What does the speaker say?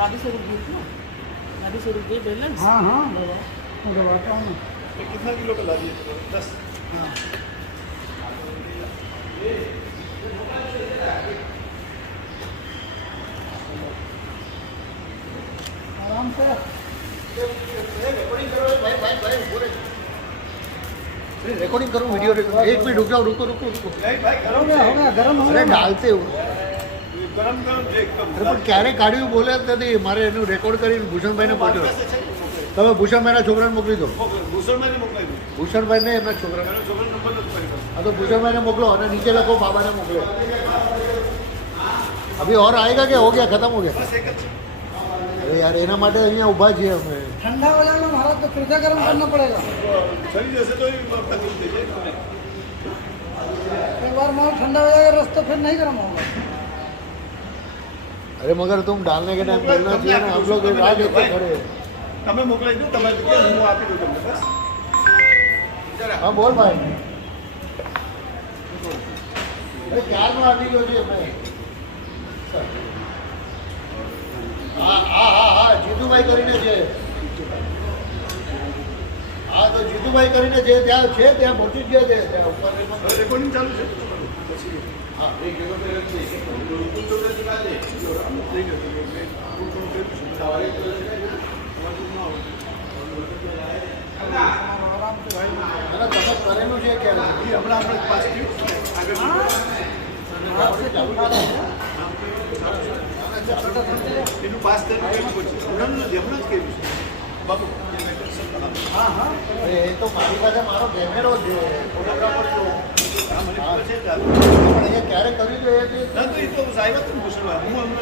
आधी स्वरूप घेऊ ना आधी स्वरूप घे बैलेंस हाँ हाँ मैं दबाता हूँ ये कितना किलो का ला दिए 10 हाँ आराम से रिकॉर्डिंग करूँ वीडियो एक मिनट रुक जाओ रुको रुको रुको नहीं भाई हो गया गरम हो अरे गया डालते हो गरम गरम છે એકદમ અરે પણ ક્યારે કાઢ્યું બોલે જ નથી મારે એનું રેકોર્ડ કરીને ભૂષણભાઈને પહોંચ્યો તમે ભૂષણભાઈના છોકરાને મોકલી દો ભૂષણભાઈને મોકલાવી દો ભૂષણભાઈને એમના છોકરાને એનો છોકરો નંબર નથી મારી પાસે हाँ तो भूषणभाई मोकलो और नीचे लखो बाबा ने मोकलो अभी और आएगा क्या हो गया खत्म हो गया બસ એક જ છે अरे यार एना माटे अहियाँ ऊभा છીએ અમે ठंडा हो जाएगा महाराज तो फिर से गर्म करना पड़ेगा સરી જશે તો તકલીફ થઈ જાય एक बार माल ठंडा हो जाएगा रस तो फिर नहीं गर्म होगा अरे मगर तुम डालने के टाइम बोलना चाहिए ना हम लोग राह देखते खड़े તમે મોકલાવી દો તમારી જગ્યાએ હું આપી દઉં તમને બસ हाँ बोल भाई अरे क्या नो आदमी लो जी मैं हाँ हाँ हाँ हाँ जीतूभाई કરીને છે હા તો જીતુભાઈ કરીને જે ત્યાં છે ત્યાં પહોંચી જ ગયા છે ત્યાં ઉપર રેકોર્ડિંગ ચાલુ છે હા અને તમે કરેલું છે કે હમણાં આપણે પાસ થયું આગળ એનું પાસ થઈને કેવું પડશે હમણાં નથી હમણાં જ કેવું છે બાપુ हाँ हाँ એ તો મારી પાસે મારો કેમેરો છે ફોટોગ્રાફર છું હા મને ખબર છે ચાલુ પણ અહીંયા ક્યારે કર્યું છે એ ના તો એ તો સાહેબ જ પૂછવા હું હમણાં